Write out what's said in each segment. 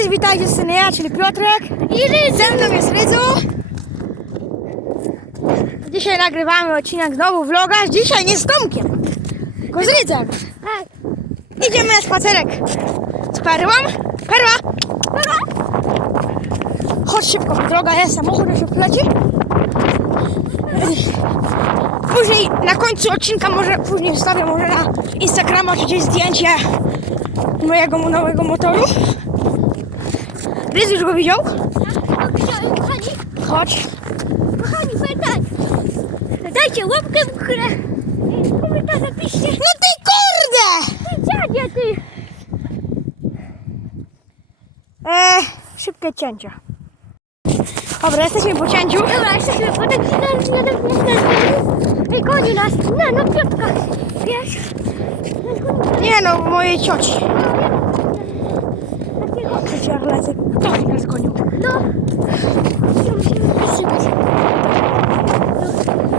Wszyscy witajcie z syny ja, czyli Piotrek. I Rydzu. Ze mną jest Rydzu. Dzisiaj nagrywamy odcinek znowu vloga. Dzisiaj nie z Tomkiem, tylko z Rydzem. Tak. Idziemy na spacerek z Perłą. Perła! Perła! Chodź szybko, droga jest, samochód już leci. Później na końcu odcinka może później wstawię może na Instagrama czy gdzieś zdjęcie mojego nowego motoru. Ryz już go widział? Tak, widziałem, kochani. Chodź. Kochani, tak. Dajcie łapkę w górę. Komentarz napiszcie. No ty kurde! Ty dziadzie, ty. Eee, szybkie cięcia. Dobra, jesteśmy po cięciu. Dobra, jesteśmy po tak na na na Ej, goni nas. Nie, no Piotrka. Wiesz? Nie no, mojej cioci. Takiego. Ciocia lecę. Kto nas gonił? No. Musimy musimy wysypać.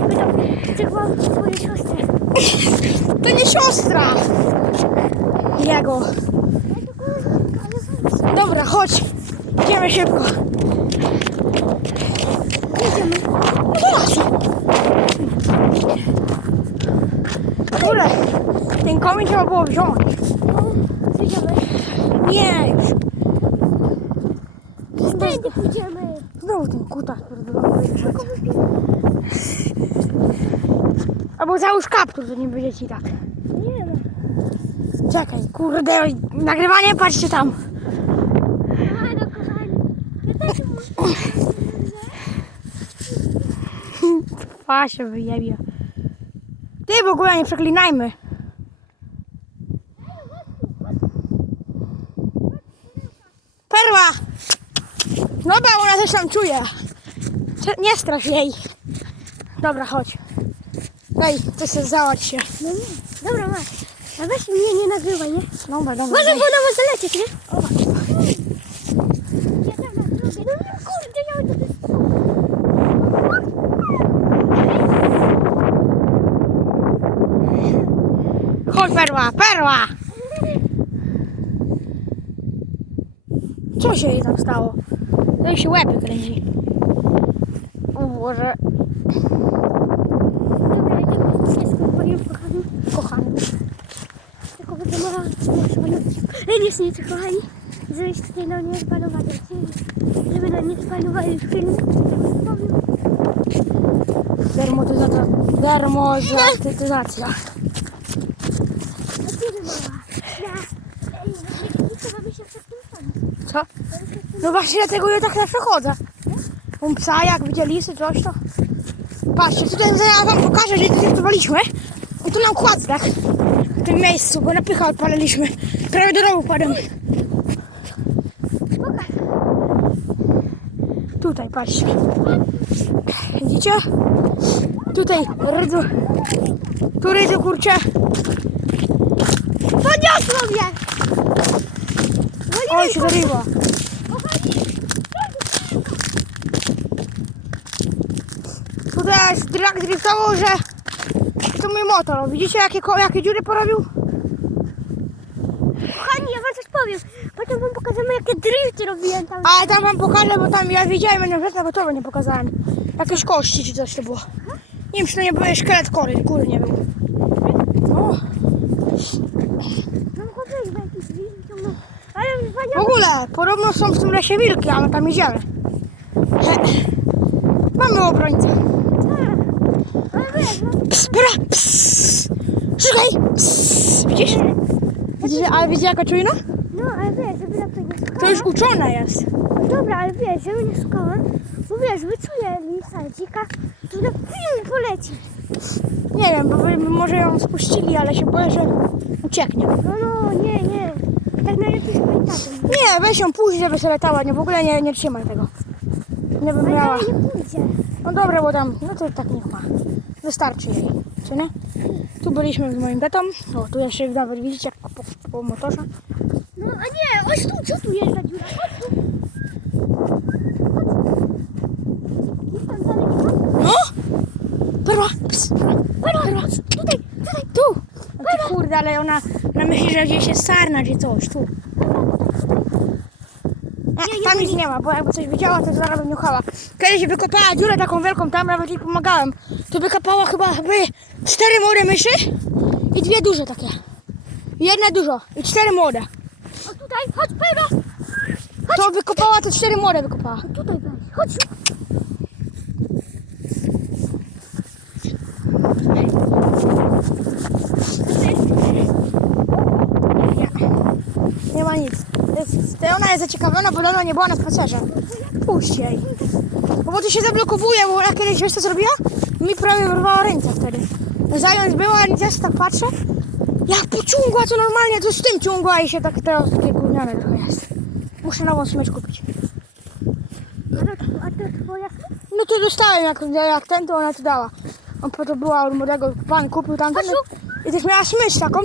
Wydał. Czekałam swoją siostrę. To nie siostra! Jego. Ja to Dobra, chodź. Idziemy szybko. Idziemy. No do lasu. Kurde, ten komin trzeba było wziąć. No, idziemy. Nie, już. Wtedy pójdziemy. Znowu ten kutas, który do domu wyszedł. Albo załóż kaptur, to nie będzie ci tak. Nie no. Czekaj, kurde, nagrywanie, patrzcie tam. No kochani. Ja też muszę. Twa się wyjebie. Ty w ogóle nie przeklinajmy. Perła! Dobra, ona też tam czuje. Nie strasz jej. Dobra, chodź. Daj, ty sobie załatw się. No nie. Dobra, masz. A weź mnie nie nagrywaj, nie? Dobra, dobra. Może daj. ona może lecieć, nie? Ja tam na drogę. No kurde, ja to jest... Chodź, perła, perła! Co się jej tam stało? To jej się łeby kręci. O Boże, Dobra, idziemy. Nie spokojnie, kochani. kochany. Tylko będę mała szalutki. Ej, nie śniecie, kochani. Żebyś tutaj na nie spalowali. Żeby na nie spalowali film. Powiem. Dermotyzacja. Dermotyzacja. Co? No właśnie dlatego ja tak zawsze chodzę. Mam psa, jak widzieli lisy, coś to. Patrzcie, tutaj zaraz wam pokażę, że zdriftowaliśmy. I tu nam kładł tak. W tym miejscu, bo na pycha odpaliliśmy. Prawie do rowu padłem. Pokaż. Tutaj, patrzcie. Widzicie? Tutaj rydzu. Tu rydzu, kurczę. Podniosło mnie! Oj, się zarywa. Tutaj jest drag driftował, że to mój motor. Widzicie jakie, jakie dziury porobił? Powiem. Potem wam pokażemy, jakie drifty robiłem tam. Ale tam wam pokażę, bo tam ja widziałem jedną rzecz, bo to nie pokazałem. Jakieś kości czy coś to było. Nie wiem, czy to nie był szkielet kory, góry nie był. No, chłopie, chyba jakiś ciągnął. Ale w ogóle, podobno są w tym lesie wilki, ale tam idziemy. Mamy obrońcę. Wiesz, no. Ps, bra, ps. Szukaj, ps. Widzisz? Widzicie, ale widzicie jaka czujna? No, ale wiesz, żeby na to nie szukała. To już uczona jest. No dobra, ale wiesz, żeby nie szukała, bo wiesz, wyczuję lisa dzika, to na film poleci. Nie wiem, bo może ją spuścili, ale się boję, że ucieknie. No, no, nie, nie. Tak najlepiej z pamiętatem. Nie, weź ją puść, żeby sobie latała. Nie, w ogóle nie, nie trzymaj tego. Nie bym Ale miała. dalej nie pójdzie. No dobra, bo tam, no to tak niech ma. Wystarczy jej, czy nie? Tu byliśmy z moim tatą. O, tu jeszcze nawet widzicie, jak po, po motorze. No, a nie, chodź tu, co tu jest za dziura? Chodź tu. No! Perła! Perła, Perła, tutaj, tutaj. tu! A ty kurde, ale ona, ona myśli, że gdzieś jest sarna czy coś, tu. Nie, nie tam nic nie ma, bo jakby coś widziała, to zaraz bym niuchała. Kiedyś wykopała dziurę taką wielką tam, nawet jej pomagałem. To wykopała chyba by cztery młode myszy i dwie duże takie. Jedna dużo i cztery młode. Tutaj, chodź Pero! To wykopała, to cztery młode wykopała. Tutaj weź, chodź. Nie ma nic. To ona jest zaciekawiona, bo dawno nie była na spacerze. Puść jej. No bo to się zablokowuje, bo ona kiedyś wiesz co zrobiła? Mi prawie wyrwała ręce wtedy. Zając była, a teraz tak patrzę. Jak pociągła, to normalnie to z tym ciągła i się tak teraz takie trochę jest. Muszę nową smycz kupić. A to, to twoja No to dostałem, jak, jak ten, to ona to dała. On po to była od młodego, pan kupił tamten i też miała smycz taką.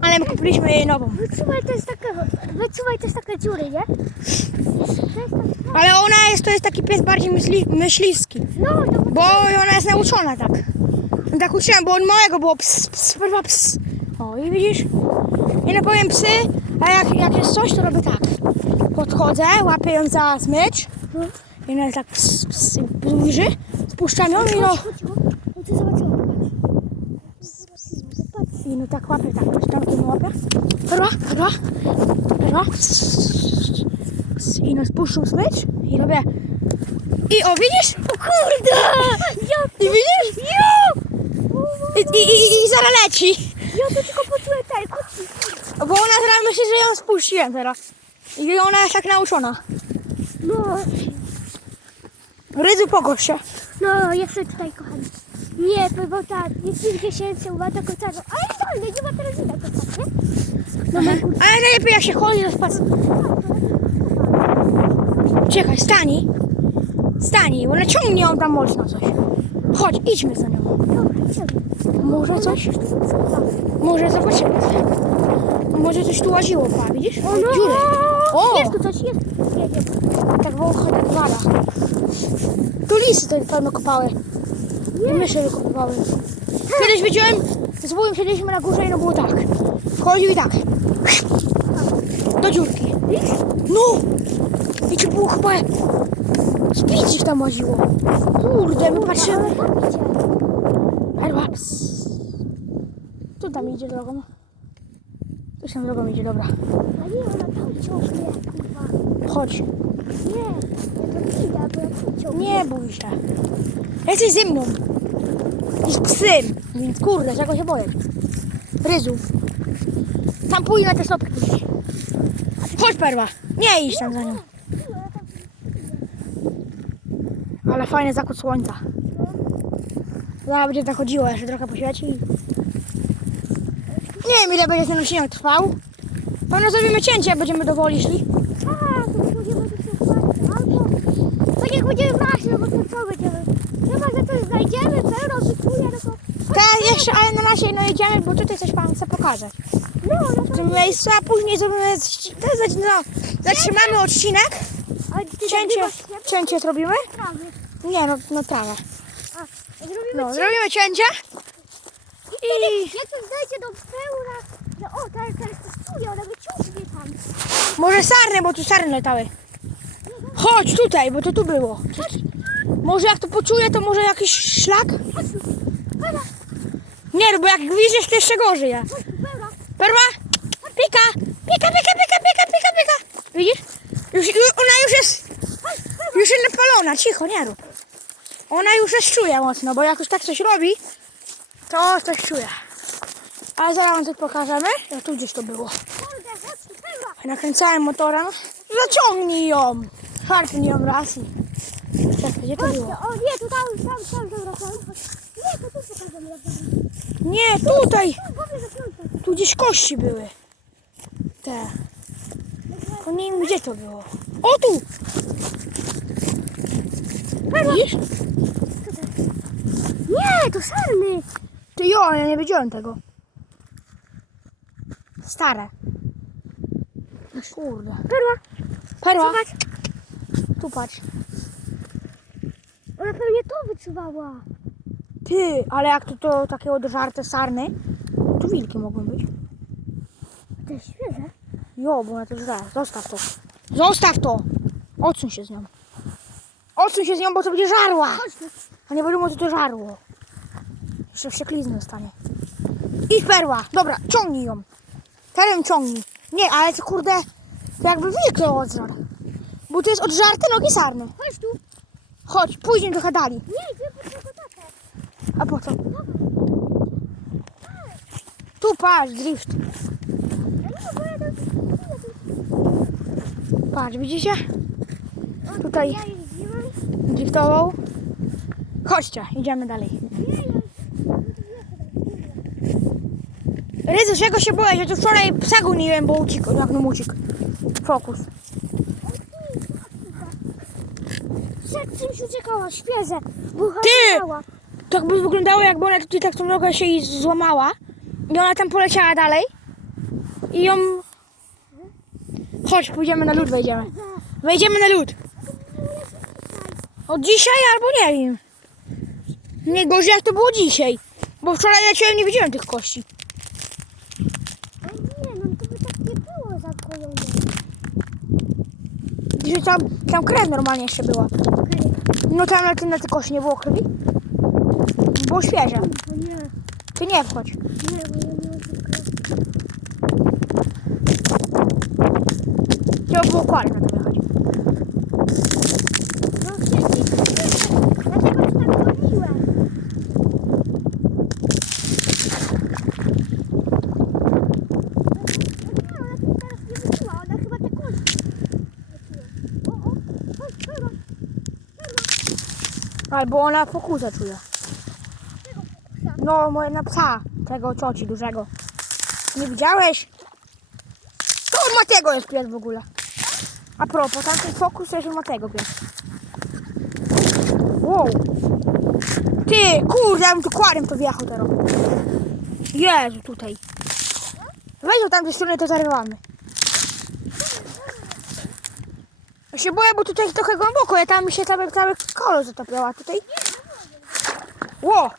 Ale my kupiliśmy jej nową. Wyczuwaj też takie, wyczuwaj też takie dziury, nie? To jest Ale ona jest, to jest taki pies bardziej myśli, myśliwski. no, to Bo ona jest nauczona tak. Tak uczyłam, bo od małego było ps, ps, ps, ps. O i widzisz? I no powiem psy, a jak, jak jest coś, to robię tak. Podchodzę, łapię ją za smycz. I ona jest tak ps, ps, i bluży. Spuszczam ją i no, i no tak łapię, tak. Kim łapię. Perła, perła, perła. I no spuszczam smycz i robię. I o, widzisz? O kurde! I widzisz? Jo! I, i, i, i zaraz leci. Ja to tylko poczułem ten, chodź. Bo ona teraz myśli, że ją spuściłem teraz. I ona jest tak nauczona. No, Rydzu pogorsz się. no, jestem tutaj, kochani. Nie, bo tak, jest 50 ma taką całą. Ale to nie, nie ma teraz widać, to tak, nie? No, no, Ale najlepiej jak się chodzi do spacer. Czekaj, stani. Stani, bo naciągnie ją tam mocno coś. Chodź, idźmy za nią. Może coś? Może zobaczymy. Może coś tu łaziło, pa, widzisz? O, no. Dziury. O! Jest tu coś, jest. Jedzie. Tak wącha, tak wala. Tu lisy to pewno kopały. I myszy wykopywały. Kiedyś widziałem, z wujem siedzieliśmy na górze i no było tak. Wchodził i tak. Do dziurki. No! I czy było chyba... Z pięć ich tam łaziło. Kurde, my patrzymy. Ale tam idzie. Perła, ps. Tu tam idzie drogą. Tu się drogą idzie, dobra. A nie, ona tam ciągnie, kurwa. Chodź. Nie, ja to idę, bo ja tam. Nie bój się. Jesteś ze mną. Jesteś psem. Więc kurde, czego się boję? Ryzów. Tam pójdę na te stopy. Chodź perła. Nie idź tam za nią. Ale fajny zachód słońca. Zaraz będzie tak chodziło, jeszcze trochę poświeci. Nie wiem ile będzie ten odcinek trwał. Pewno zrobimy cięcie, jak będziemy do woli szli. A, to będziemy się płacić. Albo, tak jak będziemy właśnie, no bo to co będziemy? Chyba, że coś znajdziemy, pełno wyczuje, no to... Teraz jeszcze, ale na naszej no jedziemy, bo tutaj coś Wam chcę pokazać. No, no w to... tym miejscu, a później zrobimy, no, zatrzymamy odcinek, cięcie, cięcie zrobimy. Nie, no, no trawę. A, zrobimy No, cię. zrobimy cięcie i Jak to znajdzie do pełna, że o, teraz, teraz to stuje, ona wyciągnie tam. może sarny, bo tu sarny latały. Chodź tutaj, bo to tu było. Może jak to poczuję, to może jakiś szlak? Chodź tu, pełna, Nie, no bo jak widzisz, to jeszcze gorzej. Ja. chodź tu, pełna. Perła, pika, pika, pika, pika, pika, pika, pika. Widzisz? Już, ju- ona już jest, już jest napalona, cicho, nie rób. Ona już jest czuje mocno, bo jak już tak coś robi, to coś czuje. Ale zaraz wam coś pokażemy. Ja tu gdzieś to było. Nakręcałem motorem. Zaciągnij ją. Szarpnij ją raz i... Czekaj, gdzie to było? o nie, tu tam, tam, tam, tam. Nie, to tu pokażemy, dobra. Nie, tutaj. Tu, gdzieś kości były. Te. To nie wiem, gdzie to było. O, tu! Widzisz? Nie, to sarny. Ty jo, ja nie wiedziałem tego. Stare. Kurde. Perła, Perła, zobacz. tu patrz. Ona pewnie to wyczuwała. Ty, ale jak to, to takie odżarte sarny, tu wilki mogą być. To jest świeże. Jo, bo na to źle. Zostaw to. Zostaw to! Odsuń się z nią. Odsuń się z nią, bo to będzie żarła! A nie wiadomo, co to żarło. Jeszcze wścieklizny dostanie. I perła. Dobra, ciągnij ją. Teren ciągnij. Nie, ale to kurde, to jakby wilk to odżar. Bo to jest odżarte nogi sarny. Chodź tu. Chodź, później trochę dali. Nie, po twojego tatę. A po co? Tu patrz, drift. Ja nie bo ja tam... Patrz, widzicie? Tutaj. Driftował. Chodźcie, idziemy dalej. Ryzy, czego się boję? Ja tu wczoraj psa goniłem, bo uciekł. Jak no uciekł. Fokus. Przed czymś uciekała, świeże. Ty! Tak by wyglądało, jakby ona tutaj tak tą nogę się jej złamała. I ona tam poleciała dalej. I ją... Chodź, pójdziemy na lód, wejdziemy. Wejdziemy na lód. Od dzisiaj albo nie wiem. Nie gorzej jak to było dzisiaj. Bo wczoraj leciałem, nie widziałem tych kości. Ale nie, no to by tak nie było zakojone. Że tam, tam krew normalnie jeszcze była. No tam na, tym- na tej kości nie było krwi. Było świeże. No nie, Ty nie wchodź. nie, bo ja nie mam tylko... Trzeba było kwary na to jechać. No przecież Dlatego ci tak dzwoniłem. No, ona tu teraz nie wróciła, ona chyba te kości wróciła. O, o, chodź, perła, Albo ona fokusa czuje. No, moje na psa. Tego cioci dużego. Nie widziałeś? To od Matego jest pies w ogóle. A propos, tamten fokus jest od Matego pies. Wow. Ty, kurde, ja bym tu to wjechał teraz. Jezu, tutaj. Weź o tamtej strony, to zarywamy. Ja się boję, bo tutaj trochę głęboko, ja tam się cały, cały kolor zatopiała. Tutaj. Ło!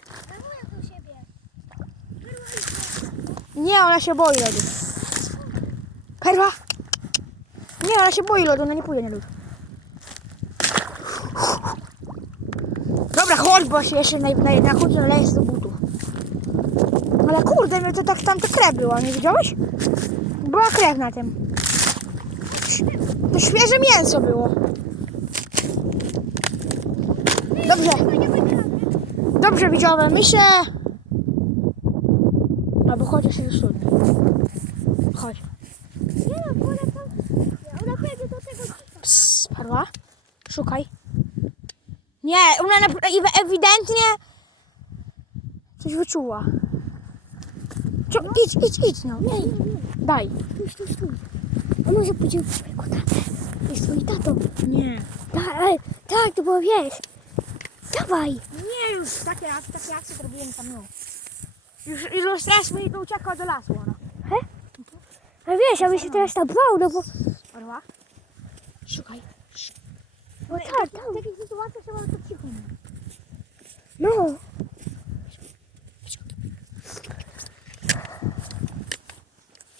Nie, ona się boi lodu. Perła? Nie, ona się boi lodu, ona nie pójdzie na lód. Dobra, chodź, bo się jeszcze na, na, na chód leje do butów. Ale kurde, no to tak tam to krew była, nie widziałeś? Była krew na tym. To świeże mięso było. Dobrze. Dobrze, widziałem. My się... Albo chociaż się studni. Chodź. Nie no, bo ona tam... Ona pojedzie do tego dzika. Ps, parła. Szukaj. Nie, ona na, ew- ewidentnie coś wyczuła. Cio, idź, idź, idź, no. Nie, daj. Stój, stój, stój. A może pójdziemy po swojego tatę? Jest twój tato. Nie. Tak, ale, tak, to było wiesz. Dawaj. Nie, już takie, ak- takie akcje to robiłem tam, no. Już, już stres mi to uciekła do lasu, ona. Ale wiesz, ja bym się teraz tam bał, no bo... Parła. Szukaj. bo tak, tam. W takich sytuacjach trzeba to cicho. No.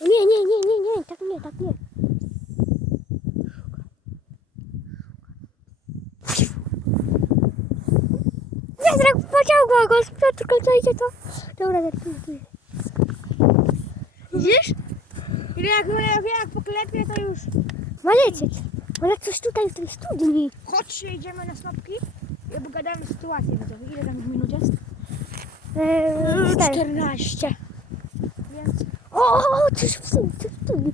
Nie, nie, nie, nie, nie, tak nie, tak pociągła go, skończajcie to. Dobra, nie. Widzisz? Jak, jak, jak poklepie, to już... Ma lecieć. Ona coś tutaj w tym studni. Chodź, idziemy na snopki i obgadamy sytuację. Ile tam już minut jest? Eee, cztery. 14. O, o, o, coś w studni, coś w studni.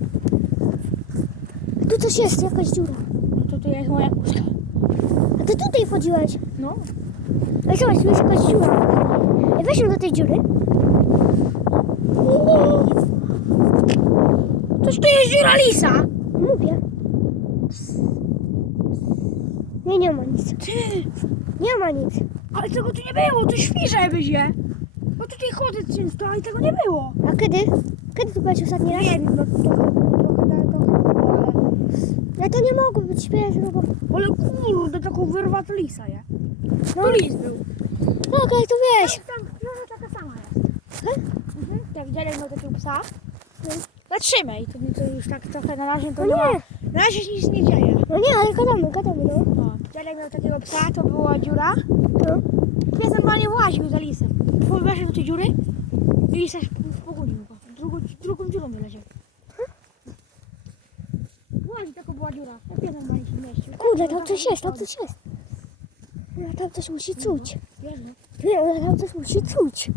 Tu coś jest, jakaś dziura. no to tu jest moja kuska. A ty tutaj wchodziłeś. No. Ale zobacz, tu jest jakaś dziura. Ej, Weź ją do tej dziury. Toż tu jest dziura lisa. Mówię. Nie, nie ma nic. Ty, Nie ma nic. ale tego tu nie było, to świeże będzie. Bo tutaj chodzę często, ale tego nie było. A kiedy? Kiedy tu byłeś ostatni raz? Nie wiem, no trochę, trochę dalej, trochę Ale to nie mogło być świeże, no bo... ale, ale kurde, taką wyrwa to lisa, nie? No, To lis był. tak, ale to wiesz. Tam trochę taka sama jest. Mhm. Jak dziadek miał takiego psa, Mhm. zatrzymaj. To, to już tak trochę na razie to No nie ma. Na razie się nic nie dzieje. No nie, ale gadamy, gadamy, no. No, dziadek miał takiego psa, to była dziura. No. Pies normalnie właził za lisem. Weszł do tej dziury i lis aż pogonił go. Drugą, drugą dziurą wyleciał. Włazi, taka była dziura. Jak pies normalnie się mieścił. Kurde, tam coś jest, tam coś jest. No, tam coś musi czuć. Nie, no, tam coś musi czuć.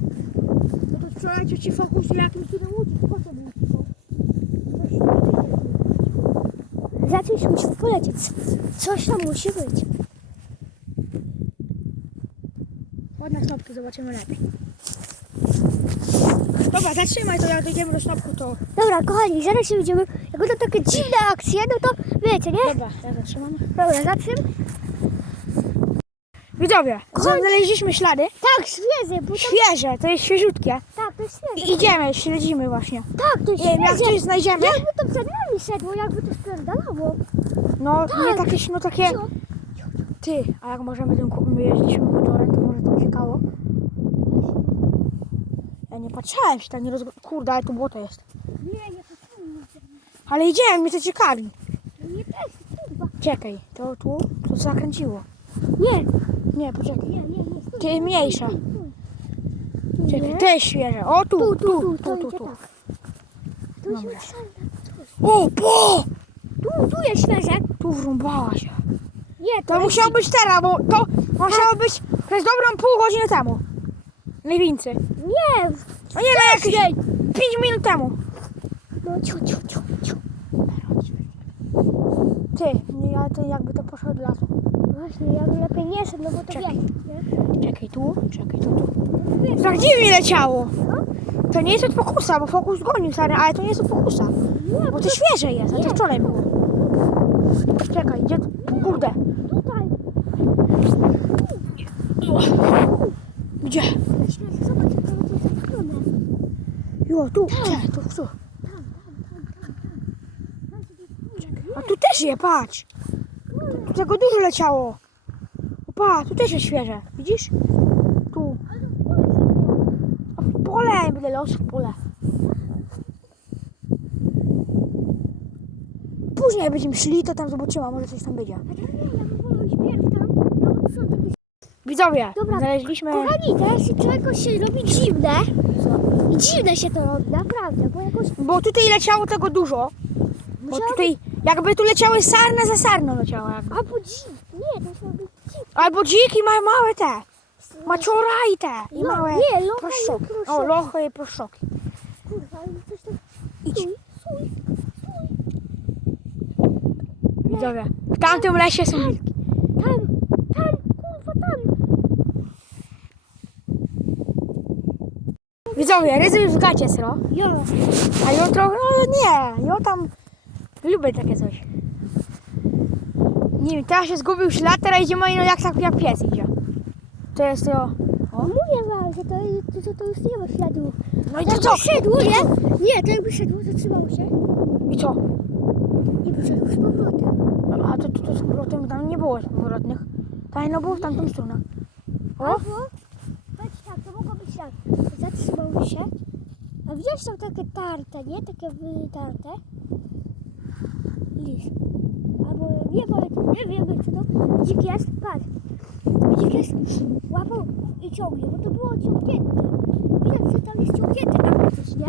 No to wczoraj ci fokus jakimś cudem uciekł. Po co uciekł? Za czymś musi polecieć. Coś tam musi być. Ładne snopki, zobaczymy lepiej. Dobra, zatrzymaj to, jak dojdziemy do snopku, to... Dobra, kochani, zaraz się widzimy. Jak będą takie dziwne akcje, no to wiecie, nie? Dobra, ja zatrzymam. Dobra, za czym? Widzowie, znaleźliśmy ślady. Tak, świeże, bo tam... Świeże, to jest świeżutkie. Tak, to jest świeże. I idziemy, śledzimy właśnie. Tak, to jest wiem, jak świeże. coś znajdziemy. Jakby to przed nami szedło, jakby to spierdalało. No, Tak. nie takie, no takie... Ty, a jak możemy tym kupem, my jeździliśmy motorem, to może to uciekało. Ja nie patrzyłem się, tak nie roz... Kurde, ale tu błoto jest. Nie, nie potrzebuję. Ale idziemy, mnie to ciekawi. Nie też, kurwa. Czekaj, to tu, to zakręciło. Nie, Nie, poczekaj. nie, nie, nie. Stój, Ty stój, mniejsza. stój, stój. Czekaj, Nie. to jest świeże. O, tu, Tu, tu, tu, tu, tu, to tu, idzie tu. tak. Tu Dobra. się O, po! Tu, tu jest świeże. Tu wrąbała się. Nie, To musiało być teraz, bo to musiało być przez dobrą pół godziny temu. Najwięcej. Nie, No nie no, jakieś 5 minut temu. no ciu, ciu, ciu, ciu. Ty, nie, ale to jakby to poszło do lasu. Właśnie, ja bym lepiej nie szedł, no bo to Czekaj. nie? Czekaj, tu, czekaj, tu, tu. To tak dziwnie leciało. To nie jest od fokusa, bo fokus gonił stary, ale to nie jest od fokusa. Nie, Bo to świeże jest, a to wczoraj było. Czekaj, gdzie? Kurde. tutaj. Gdzie? Zobacz, jak to jest zakrone. Jo, tu, gdzie? Tu, tu. A tu też je, patrz. Tu tego dużo leciało. Pa, tu też jest świeże. Widzisz? Tu. A w pole, będę los w pole. Później jak będziemy szli, to tam zobaczymy, a może coś tam będzie. Tam, no. Widzowie, Dobra. znaleźliśmy... Kochani, teraz czegoś się robi dziwne. I dziwne się to robi, naprawdę, bo jakoś... Bo tutaj leciało tego dużo. Bo Musiało tutaj jakby tu leciały sarna za sarną leciała. Jakby. Albo dzik. Nie, to są dzik. Albo dziki mają małe te. Maczora i te. I Lo- małe nie, locha i proszoki. proszoki. O, lochy i proszoki. Kurwa, ale coś tam... Idź. Stój, stój. Widzowie, w tamtym lesie są wilki. Tam, tam, kurwa, tam. Widzowie, ryzy już w gacie sro. Jo. A jutro, no nie, ja tam lubię takie coś. Nie wiem, teraz się zgubił ślad, teraz idziemy no jak tak jak pies idzie. To jest to... O. Mówię wam, że to, to, to, to już nie ma śladu. No i to co? szedło, nie? Nie, to jakby szedło, zatrzymało się I co? i poszedł z powrotem. A to, to, to z powrotem tam nie było powrotnych. Tam no było w tamtą stronę. O, Albo, tak, to mogło być tak. Zatrzymał się. A widziałeś tam takie tarte, nie? Takie wytarte. Lis. Albo nie powiem, nie wiem, czy to dzik jest. Patrz. Dzik jest. Łapał i ciągnie, bo to było ciągnięte. Widać, że tam jest ciągnięte praktycznie.